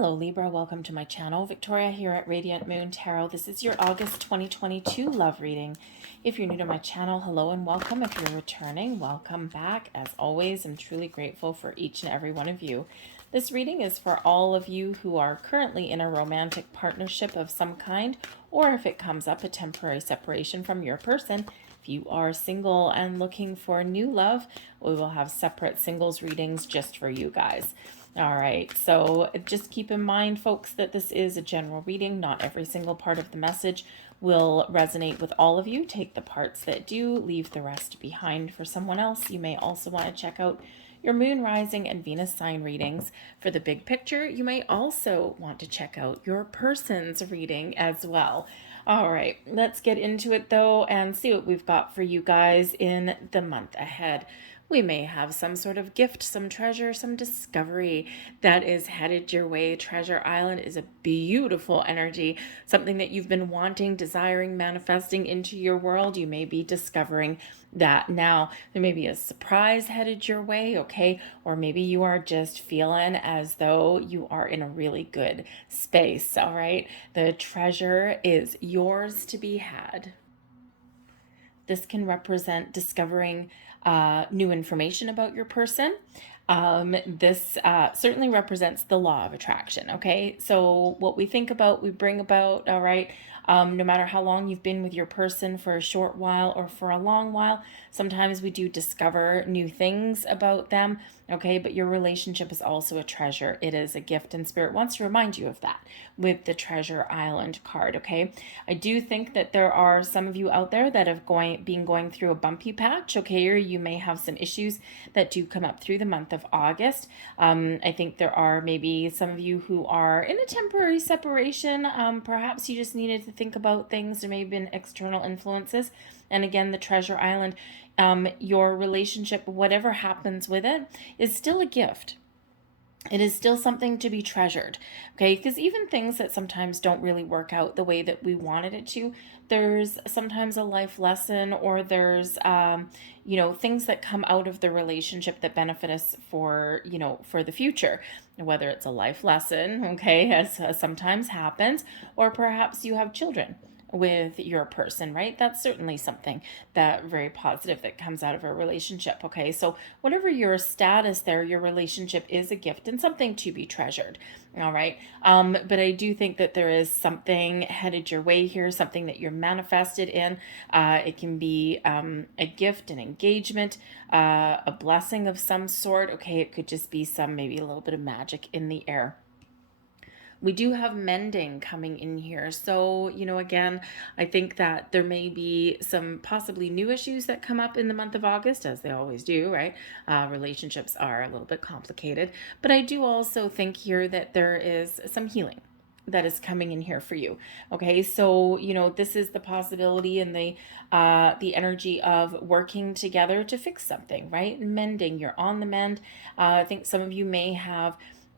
Hello Libra, welcome to my channel. Victoria here at Radiant Moon Tarot. This is your August 2022 love reading. If you're new to my channel, hello and welcome. If you're returning, welcome back. As always, I'm truly grateful for each and every one of you. This reading is for all of you who are currently in a romantic partnership of some kind, or if it comes up, a temporary separation from your person. If you are single and looking for new love, we will have separate singles readings just for you guys. All right, so just keep in mind, folks, that this is a general reading. Not every single part of the message will resonate with all of you. Take the parts that do, leave the rest behind for someone else. You may also want to check out your moon, rising, and Venus sign readings for the big picture. You may also want to check out your person's reading as well. All right, let's get into it though and see what we've got for you guys in the month ahead. We may have some sort of gift, some treasure, some discovery that is headed your way. Treasure Island is a beautiful energy, something that you've been wanting, desiring, manifesting into your world. You may be discovering that now. There may be a surprise headed your way, okay? Or maybe you are just feeling as though you are in a really good space, all right? The treasure is yours to be had. This can represent discovering new information about your person. This certainly represents the law of attraction, okay? So what we think about, we bring about, all right? No matter how long you've been with your person, for a short while or for a long while, sometimes we do discover new things about them, okay? But your relationship is also a treasure. It is a gift, and Spirit wants to remind you of that with the Treasure Island card, okay? I do think that there are some of you out there that have been going through a bumpy patch, okay? Or you may have some issues that do come up through the month of August. I think there are maybe some of you who are in a temporary separation. Perhaps you just needed to think about things. There may have been external influences. And again, the Treasure Island, your relationship, whatever happens with it, is still a gift. It is still something to be treasured, okay? Because even things that sometimes don't really work out the way that we wanted it to, there's sometimes a life lesson, or there's, things that come out of the relationship that benefit us for, for the future. Whether it's a life lesson, okay, as sometimes happens, or perhaps you have children with your person, right? That's certainly something that very positive that comes out of a relationship, okay? So whatever your status there, your relationship is a gift and something to be treasured, all right? But I do think that there is something headed your way here, something that you're manifested in. It can be a gift, an engagement, a blessing of some sort, okay? It could just be maybe a little bit of magic in the air. We do have mending coming in here. So, again, I think that there may be some possibly new issues that come up in the month of August, as they always do, right? Relationships are a little bit complicated. But I do also think here that there is some healing that is coming in here for you. Okay, so this is the possibility and the energy of working together to fix something, right? Mending. You're on the mend. I think some of you may have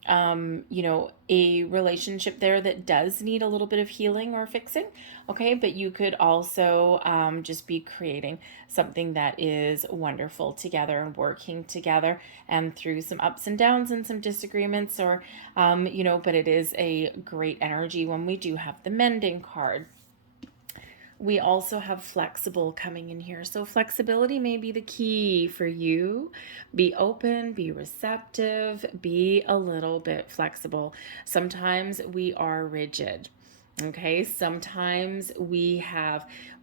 a relationship there that does need a little bit of healing or fixing, okay? But you could also just be creating something that is wonderful together and working together, and through some ups and downs and some disagreements, or, but it is a great energy when we do have the mending card. We also have flexible coming in here. So flexibility may be the key for you. Be open, be receptive, be a little bit flexible. Sometimes we are rigid. Okay, sometimes we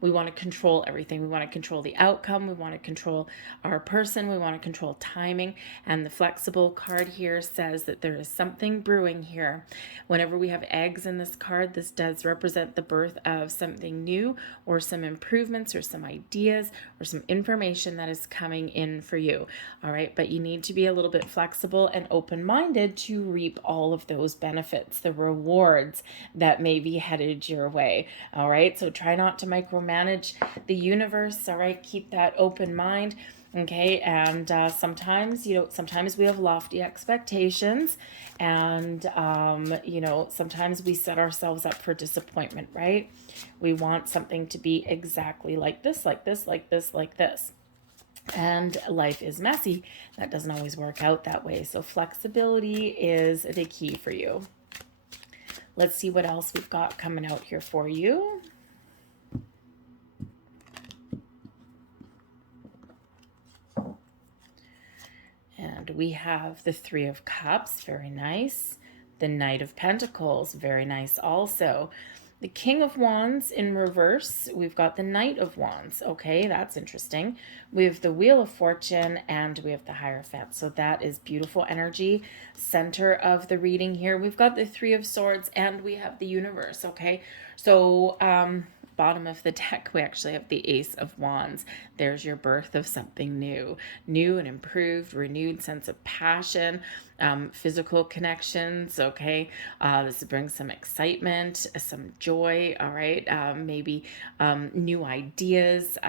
want to control everything. We want to control the outcome. We want to control our person. We want to control timing. And the flexible card here says that there is something brewing here. Whenever we have eggs in this card, this does represent the birth of something new, or some improvements, or some ideas, or some information that is coming in for you. All right, but you need to be a little bit flexible and open-minded to reap all of those benefits, the rewards that may be headed your way. All right, so try not to micromanage the universe. All right, keep that open mind. Okay, and sometimes we have lofty expectations, and sometimes we set ourselves up for disappointment, right? We want something to be exactly like this, like this, like this, like this. And life is messy. That doesn't always work out that way. So flexibility is the key for you. Let's see what else we've got coming out here for you. And we have the Three of Cups, very nice. The Knight of Pentacles, very nice also. The King of Wands in reverse. We've got the Knight of Wands. Okay, that's interesting. We have the Wheel of Fortune and we have the Hierophant. So that is beautiful energy. Center of the reading here. We've got the Three of Swords and we have the Universe. Okay, so bottom of the deck, we actually have the Ace of Wands. There's your birth of something new and improved, renewed sense of passion, physical connections. Okay, this brings some excitement, some joy. All right, maybe new ideas,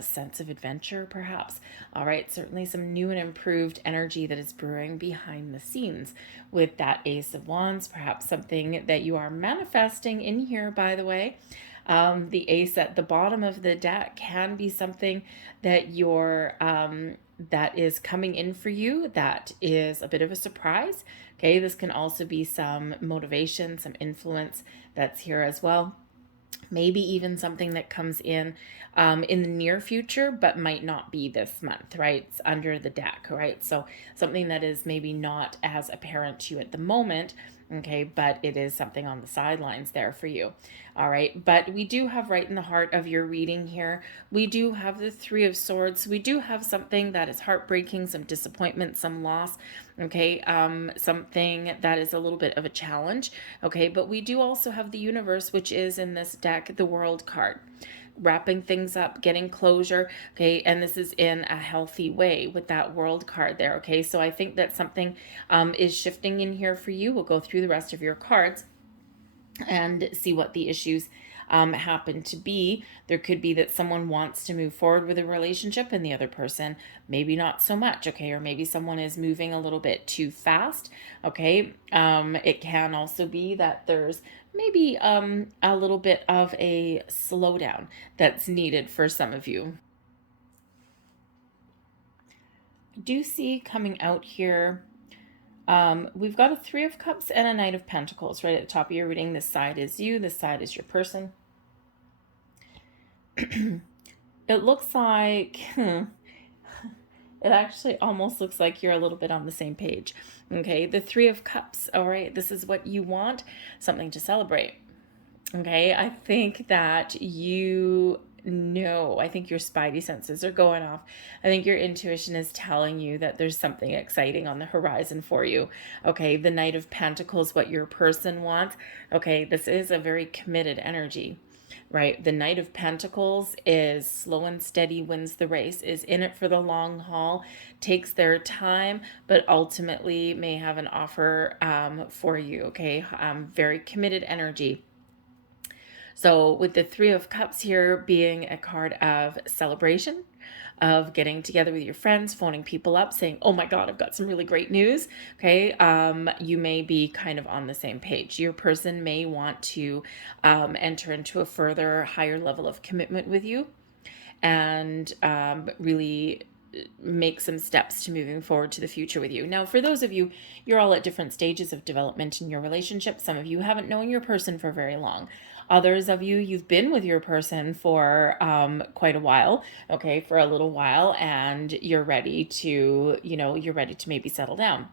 sense of adventure, perhaps. All right, certainly some new and improved energy that is brewing behind the scenes with that Ace of Wands. Perhaps something that you are manifesting in here, by the way. The ace at the bottom of the deck can be something that that is coming in for you that is a bit of a surprise. Okay, this can also be some motivation, some influence that's here as well. Maybe even something that comes in the near future, but might not be this month, right? It's under the deck, right? So something that is maybe not as apparent to you at the moment, okay, but it is something on the sidelines there for you. All right, but we do have right in the heart of your reading here, we do have the Three of Swords. We do have something that is heartbreaking, some disappointment, some loss, okay, something that is a little bit of a challenge, okay, but we do also have the Universe, which is in this deck, the World card. Wrapping things up, getting closure, okay, and this is in a healthy way with that World card there, okay, so I think that something is shifting in here for you. We'll go through the rest of your cards and see what the issues happen to be. There could be that someone wants to move forward with a relationship and the other person maybe not so much, okay, or maybe someone is moving a little bit too fast, okay. It can also be that there's maybe a little bit of a slowdown that's needed for some of you. I do see coming out here, we've got a Three of Cups and a Knight of Pentacles right at the top of your reading. This side is you, this side is your person. It looks like it actually almost looks like you're a little bit on the same page. Okay, the Three of Cups. All right, this is what you want, something to celebrate. Okay, I think that I think your spidey senses are going off. I think your intuition is telling you that there's something exciting on the horizon for you. Okay, the Knight of Pentacles, what your person wants. Okay, this is a very committed energy, right? The Knight of Pentacles is slow and steady, wins the race, is in it for the long haul, takes their time, but ultimately may have an offer for you, okay? Very committed energy. So with the Three of Cups here being a card of celebration, of getting together with your friends, phoning people up, saying, oh my God, I've got some really great news. Okay, you may be kind of on the same page. Your person may want to enter into a further higher level of commitment with you and really make some steps to moving forward to the future with you. Now, for those of you, you're all at different stages of development in your relationship. Some of you haven't known your person for very long. Others of you, you've been with your person for quite a while, okay, for a little while, and you're ready to, you're ready to maybe settle down.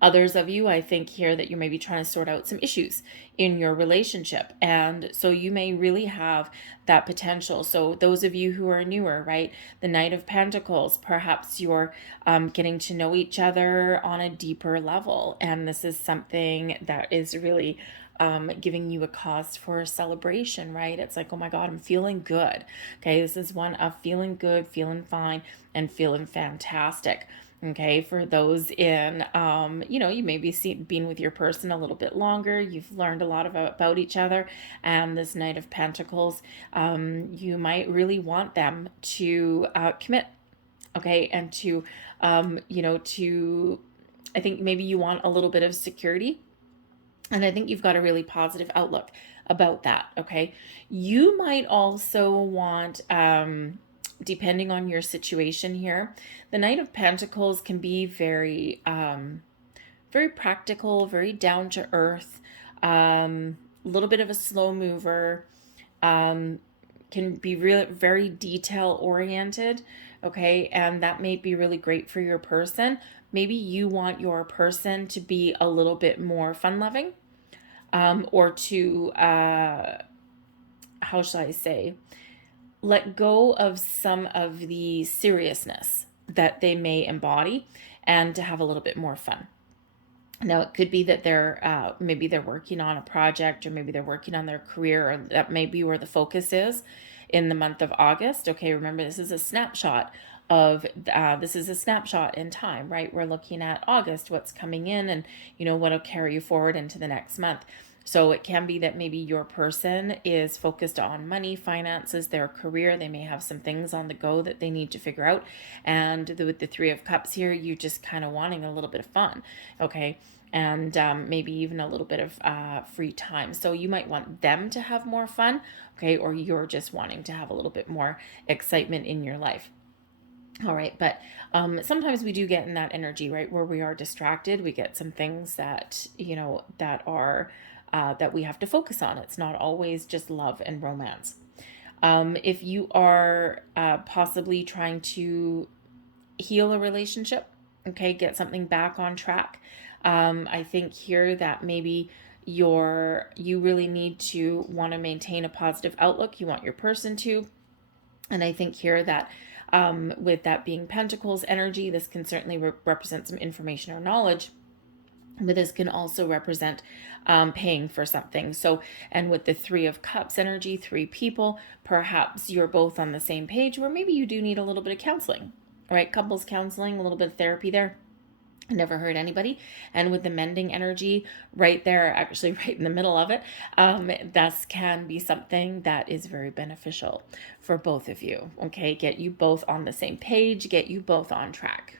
Others of you, I think here that you're maybe trying to sort out some issues in your relationship. And so you may really have that potential. So those of you who are newer, right? The Knight of Pentacles, perhaps you're getting to know each other on a deeper level. And this is something that is really giving you a cause for celebration, right? It's like, oh my God, I'm feeling good. Okay, this is one of feeling good, feeling fine, and feeling fantastic. Okay, for those in, you may be being with your person a little bit longer. You've learned a lot about each other. And this Knight of Pentacles, you might really want them to commit. Okay, and to, I think maybe you want a little bit of security. And I think you've got a really positive outlook about that, okay? You might also want, depending on your situation here, the Knight of Pentacles can be very, very practical, very down to earth, A little bit of a slow mover, um, can be really very detail oriented. Okay. And that may be really great for your person. Maybe you want your person to be a little bit more fun loving, or to, how shall I say, let go of some of the seriousness that they may embody and to have a little bit more fun. Now, it could be that maybe they're working on a project, or maybe they're working on their career, or that may be where the focus is in the month of August. Okay, remember, this is a snapshot in time, right? We're looking at August, what's coming in, and what'll carry you forward into the next month. So it can be that maybe your person is focused on money, finances, their career. They may have some things on the go that they need to figure out. And with the Three of Cups here, you just kind of wanting a little bit of fun, okay? And maybe even a little bit of free time. So you might want them to have more fun, okay? Or you're just wanting to have a little bit more excitement in your life. All right, but sometimes we do get in that energy, right, where we are distracted. We get some things that, that are that we have to focus on. It's not always just love and romance. If you are possibly trying to heal a relationship, okay, get something back on track, I think here that maybe you really need to want to maintain a positive outlook. You want your person to. And I think here that with that being Pentacles energy, this can certainly represent some information or knowledge. But this can also represent paying for something. So, and with the Three of Cups energy, three people, perhaps you're both on the same page, where maybe you do need a little bit of counseling, right? Couples counseling, a little bit of therapy there. Never hurt anybody. And with the mending energy right there, actually right in the middle of it, this can be something that is very beneficial for both of you. Okay, get you both on the same page, get you both on track.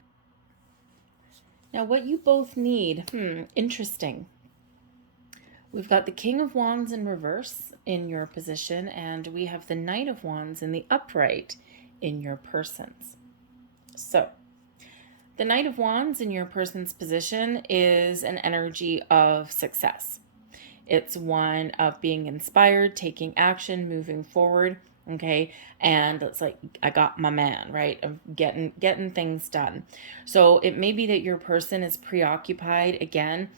Now, what you both need, interesting. We've got the King of Wands in reverse in your position, and we have the Knight of Wands in the upright in your person's. So, the Knight of Wands in your person's position is an energy of success. It's one of being inspired, taking action, moving forward, okay? And it's like, I got my man, right? Of getting things done. So it may be that your person is preoccupied again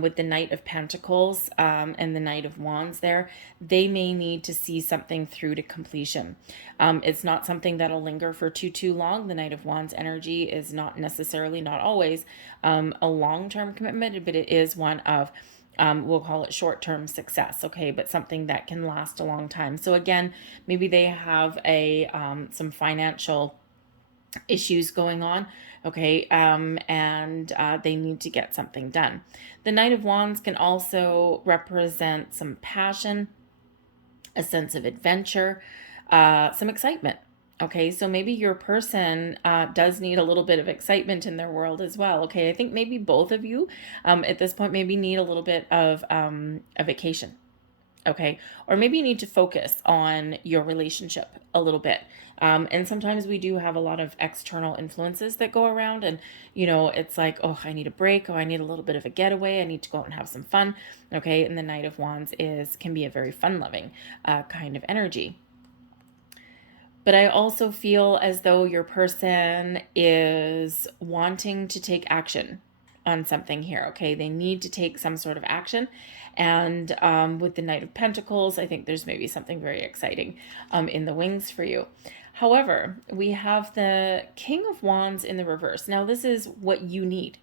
with the Knight of Pentacles and the Knight of Wands there. They may need to see something through to completion. It's not something that'll linger for too long. The Knight of Wands energy is not necessarily, not always, a long-term commitment, but it is one of, we'll call it short-term success, okay, but something that can last a long time. So again, maybe they have some financial issues going on, okay, and they need to get something done. The Knight of Wands can also represent some passion, a sense of adventure, some excitement. Okay, so maybe your person does need a little bit of excitement in their world as well. Okay, I think maybe both of you at this point maybe need a little bit of a vacation. Okay, or maybe you need to focus on your relationship a little bit. And sometimes we do have a lot of external influences that go around, and it's like, oh, I need a break. Oh, I need a little bit of a getaway. I need to go out and have some fun. Okay, and the Knight of Wands can be a very fun-loving kind of energy. But I also feel as though your person is wanting to take action on something here, okay? They need to take some sort of action. And with the Knight of Pentacles, I think there's maybe something very exciting in the wings for you. However, we have the King of Wands in the reverse. Now, this is what you need,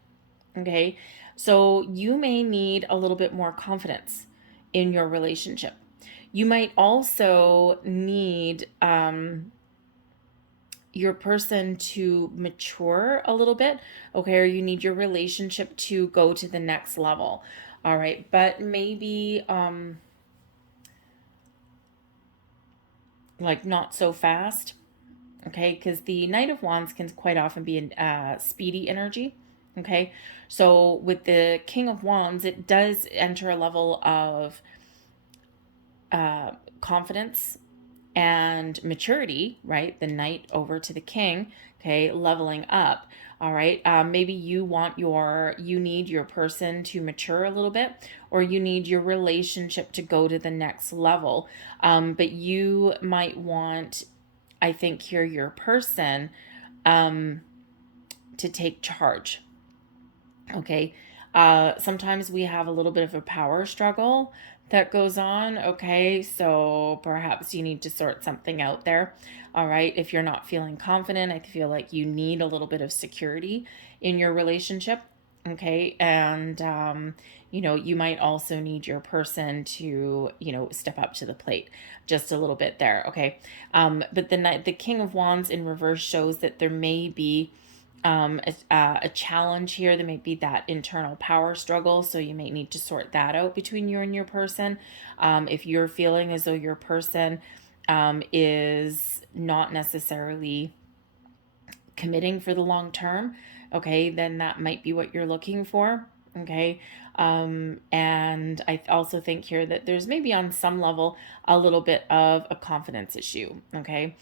okay? So you may need a little bit more confidence in your relationship. You might also need your person to mature a little bit, okay? Or you need your relationship to go to the next level, all right? But maybe like not so fast, okay? Because the Knight of Wands can quite often be a speedy energy, okay? So with the King of Wands, it does enter a level of confidence and maturity, right? The Knight over to the King, okay, leveling up. All right. Maybe you need your person to mature a little bit, or you need your relationship to go to the next level. But you might want, I think here, your person to take charge. Okay. Sometimes we have a little bit of a power struggle that goes on. Okay. So perhaps you need to sort something out there. All right. If you're not feeling confident, I feel like you need a little bit of security in your relationship. Okay. And, you might also need your person to, step up to the plate just a little bit there. Okay. But the King of Wands in reverse shows that there may be a challenge here. There may be that internal power struggle, so you may need to sort that out between you and your person. If you're feeling as though your person is not necessarily committing for the long term, okay, then that might be what you're looking for. Okay. And I also think here that there's maybe on some level a little bit of a confidence issue. Okay.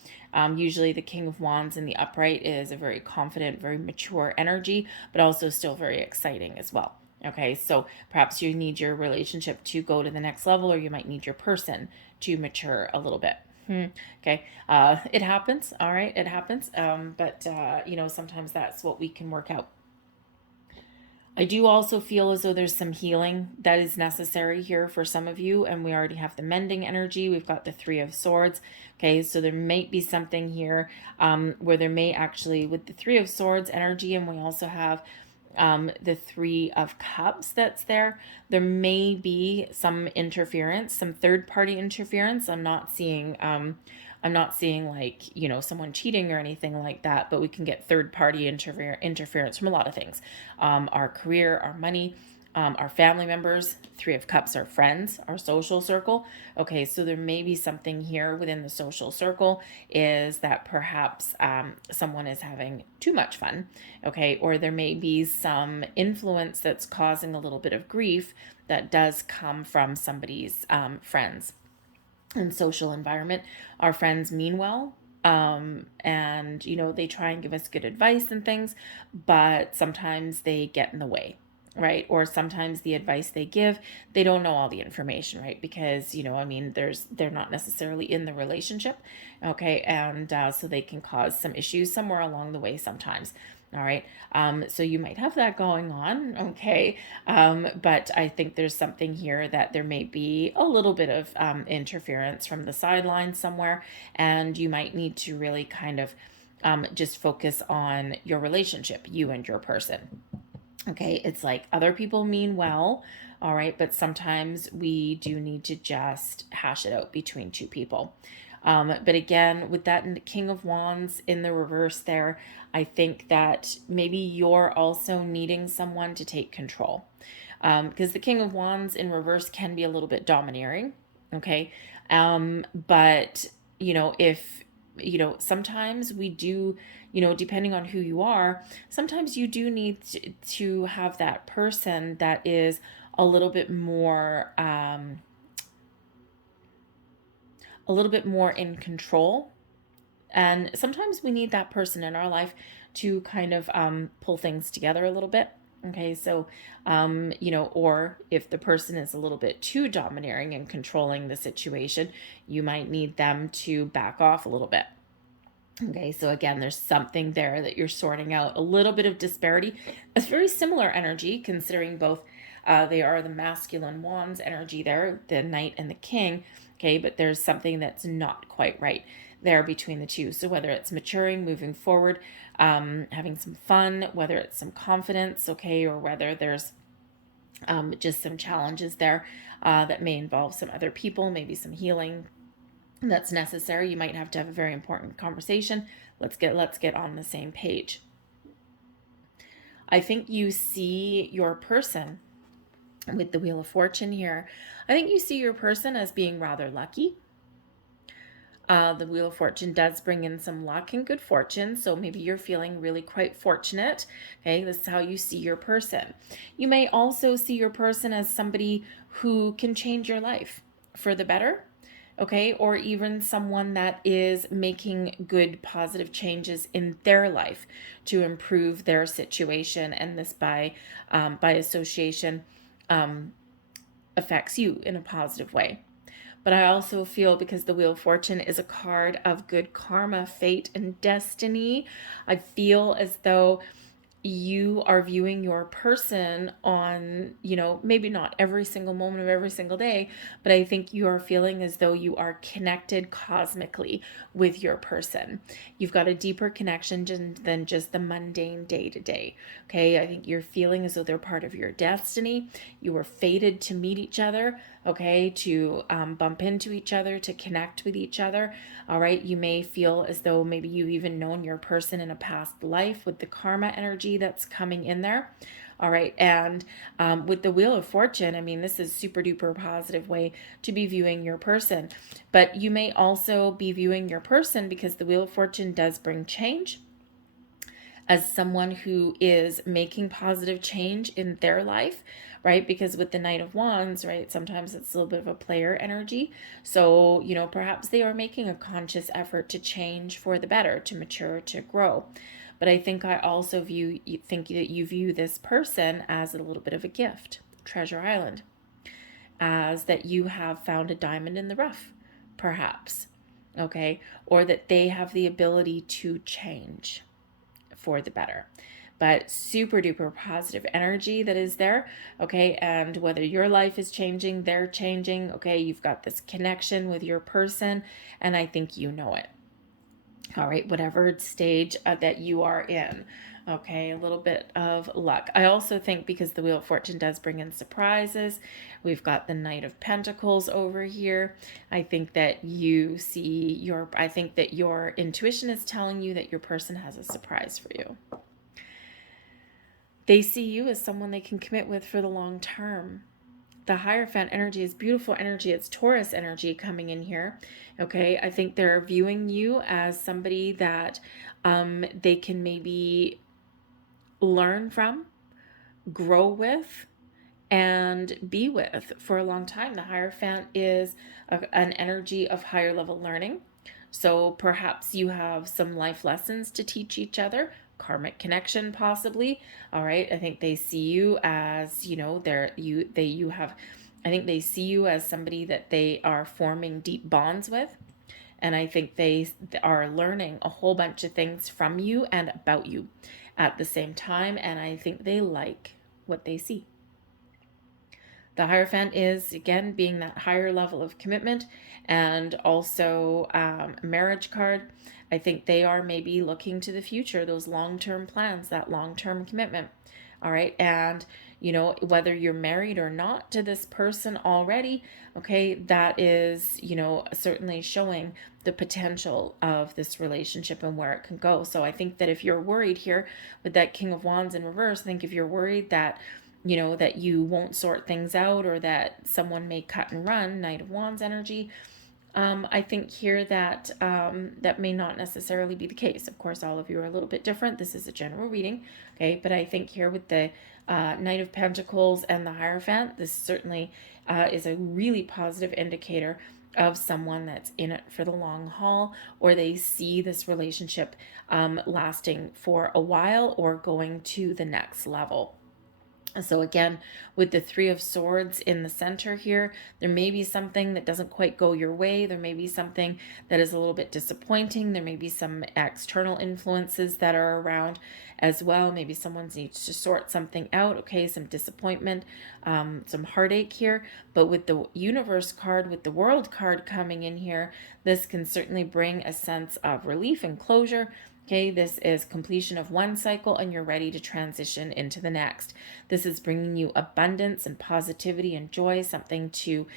Usually the King of Wands in the upright is a very confident, very mature energy, but also still very exciting as well. Okay, so perhaps you need your relationship to go to the next level, or you might need your person to mature a little bit. Okay, it happens. All right, it happens. But sometimes that's what we can work out. I do also feel as though there's some healing that is necessary here for some of you, and we already have the mending energy. We've got the Three of Swords. Okay, so there might be something here where there may actually, with the Three of Swords energy, and we also have the Three of Cups that's there, there may be some interference, some third-party interference. I'm not seeing like, someone cheating or anything like that, but we can get third-party interference from a lot of things. Our career, our money, our family members. Three of Cups are friends, our social circle. Okay, so there may be something here within the social circle is that perhaps someone is having too much fun. Okay, or there may be some influence that's causing a little bit of grief that does come from somebody's friends and social environment. Our friends mean well, and they try and give us good advice and things, but sometimes they get in the way, right? Or sometimes the advice they give, they don't know all the information, right? Because they're not necessarily in the relationship. Okay, and so they can cause some issues somewhere along the way sometimes. All right. So you might have that going on. Okay. But I think there's something here that there may be a little bit of interference from the sidelines somewhere, and you might need to really kind of just focus on your relationship, you and your person. Okay. It's like other people mean well. All right. But sometimes we do need to just hash it out between two people. But again, with that King of Wands in the reverse there, I think that maybe you're also needing someone to take control. Because the King of Wands in reverse can be a little bit domineering. Okay. But, if, sometimes we do, depending on who you are, sometimes you do need to have that person that is a little bit more, in control. And sometimes we need that person in our life to kind of pull things together a little bit. Okay, so, or if the person is a little bit too domineering and controlling the situation, you might need them to back off a little bit. Okay, so again, there's something there that you're sorting out, a little bit of disparity. It's very similar energy, considering both they are the masculine wands energy there, the Knight and the King. Okay, but there's something that's not quite right there between the two. So whether it's maturing, moving forward, having some fun, whether it's some confidence, okay, or whether there's just some challenges there that may involve some other people, maybe some healing that's necessary. You might have to have a very important conversation. Let's get on the same page. I think you see your person with the Wheel of Fortune here. I think you see your person as being rather lucky. The Wheel of Fortune does bring in some luck and good fortune, so maybe you're feeling really quite fortunate. Okay, this is how you see your person. You may also see your person as somebody who can change your life for the better. okay? Or even someone that is making good, positive changes in their life to improve their situation, and this by association affects you in a positive way. But I also feel, because the Wheel of Fortune is a card of good karma, fate, and destiny, I feel as though you are viewing your person on, maybe not every single moment of every single day, but I think you are feeling as though you are connected cosmically with your person. You've got a deeper connection than just the mundane day to day. Okay. I think you're feeling as though they're part of your destiny. You were fated to meet each other. Okay. To bump into each other, to connect with each other. All right. You may feel as though maybe you've even known your person in a past life with the karma energy that's coming in there. All right. And with the Wheel of Fortune, I mean, this is super duper positive way to be viewing your person. But you may also be viewing your person, because the Wheel of Fortune does bring change, as someone who is making positive change in their life, right? Because with the Knight of Wands, right, sometimes it's a little bit of a player energy. So, perhaps they are making a conscious effort to change for the better, to mature, to grow. But I think I also think that you view this person as a little bit of a gift, Treasure Island, as that you have found a diamond in the rough, perhaps, okay? Or that they have the ability to change for the better. But super duper positive energy that is there, okay? And whether your life is changing, they're changing, okay? You've got this connection with your person, and I think you know it. All right, whatever stage that you are in. Okay, a little bit of luck. I also think, because the Wheel of Fortune does bring in surprises, we've got the Knight of Pentacles over here. I think that I think that your intuition is telling you that your person has a surprise for you. They see you as someone they can commit with for the long term. The Hierophant energy is beautiful energy. It's Taurus energy coming in here. Okay, I think they're viewing you as somebody that they can maybe learn from, grow with, and be with for a long time. The Hierophant is an energy of higher level learning. So perhaps you have some life lessons to teach each other, karmic connection possibly. All right, I think they see you as, I think they see you as somebody that they are forming deep bonds with. And I think they are learning a whole bunch of things from you and about you at the same time. And I think they like what they see. The Hierophant is, again, being that higher level of commitment, and also marriage card. I think they are maybe looking to the future, those long-term plans, that long-term commitment. All right. And, whether you're married or not to this person already, okay, that is, certainly showing the potential of this relationship and where it can go. So I think that if you're worried here with that King of Wands in reverse, I think if you're worried that, that you won't sort things out, or that someone may cut and run, Knight of Wands energy, I think here that that may not necessarily be the case. Of course, all of you are a little bit different. This is a general reading, okay? But I think here with the Knight of Pentacles and the Hierophant, this certainly is a really positive indicator of someone that's in it for the long haul, or they see this relationship lasting for a while or going to the next level. So again, with the Three of Swords in the center here, there may be something that doesn't quite go your way. There may be something that is a little bit disappointing. There may be some external influences that are around as well. Maybe someone needs to sort something out. Okay, some disappointment, some heartache here. But with the Universe card, with the World card coming in here, this can certainly bring a sense of relief and closure. Okay, this is completion of one cycle and you're ready to transition into the next. This is bringing you abundance and positivity and joy, something to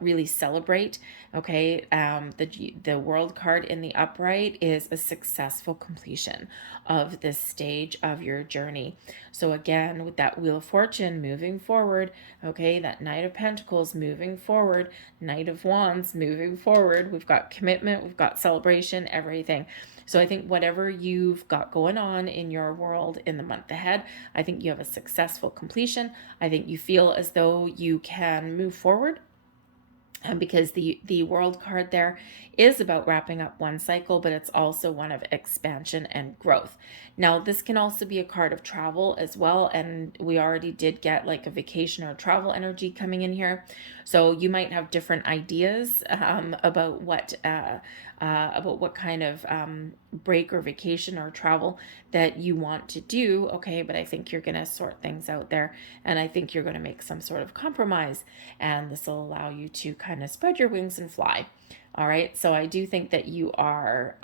really celebrate. Okay, the World card in the upright is a successful completion of this stage of your journey. So again, with that Wheel of Fortune moving forward, okay, that Knight of Pentacles moving forward, Knight of Wands moving forward, we've got commitment, we've got celebration, everything. So I think whatever you've got going on in your world in the month ahead, I think you have a successful completion. I think you feel as though you can move forward because the world card there is about wrapping up one cycle, but it's also one of expansion and growth. Now, this can also be a card of travel as well, and we already did get like a vacation or travel energy coming in here. So you might have different ideas about what kind of break or vacation or travel that you want to do. Okay, but I think you're going to sort things out there, and I think you're going to make some sort of compromise, and this will allow you to kind of spread your wings and fly. All right, so I do think that you are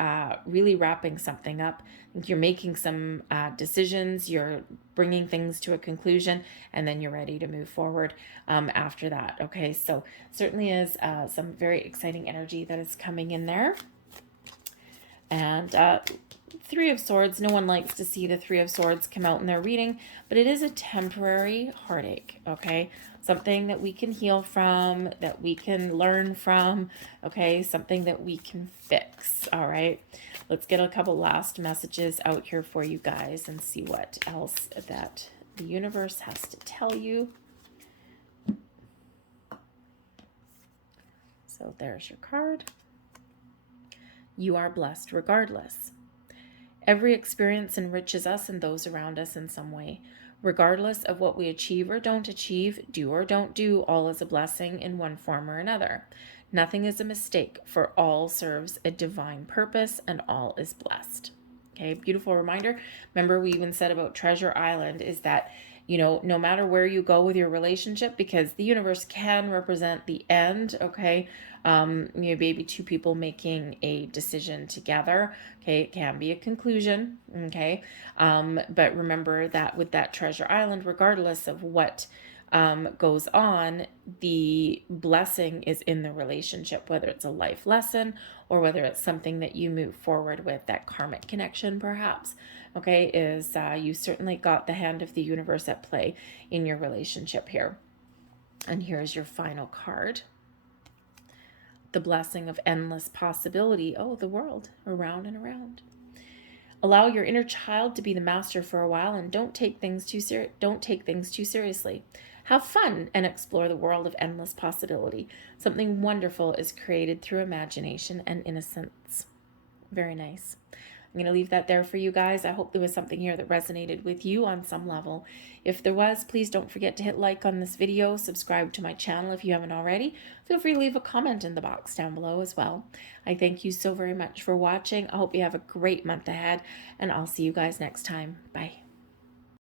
really wrapping something up. I think you're making some decisions, you're bringing things to a conclusion, and then you're ready to move forward after that. Okay, so certainly is some very exciting energy that is coming in there. And Three of Swords, no one likes to see the Three of Swords come out in their reading, but it is a temporary heartache, okay? Something that we can heal from, that we can learn from, okay? Something that we can fix, all right? Let's get a couple last messages out here for you guys and see what else that the universe has to tell you. So there's your card. You are blessed regardless. Every experience enriches us and those around us in some way. Regardless of what we achieve or don't achieve, do or don't do, all is a blessing in one form or another. Nothing is a mistake, for all serves a divine purpose and all is blessed. Okay, beautiful reminder. Remember, we even said about Treasure Island is that, you know, no matter where you go with your relationship, because the universe can represent the end, okay? Maybe two people making a decision together, okay? It can be a conclusion, okay? But remember that with that Treasure Island, regardless of what goes on, the blessing is in the relationship, whether it's a life lesson or whether it's something that you move forward with, that karmic connection perhaps, okay, is you certainly got the hand of the universe at play in your relationship here. And here's your final card. The blessing of endless possibility. Oh, the world, around and around. Allow your inner child to be the master for a while and don't take things too seriously. Have fun and explore the world of endless possibility. Something wonderful is created through imagination and innocence. Very nice. I'm going to leave that there for you guys. I hope there was something here that resonated with you on some level. If there was, please don't forget to hit like on this video, subscribe to my channel if you haven't already. Feel free to leave a comment in the box down below as well. I thank you so very much for watching. I hope you have a great month ahead, and I'll see you guys next time. Bye.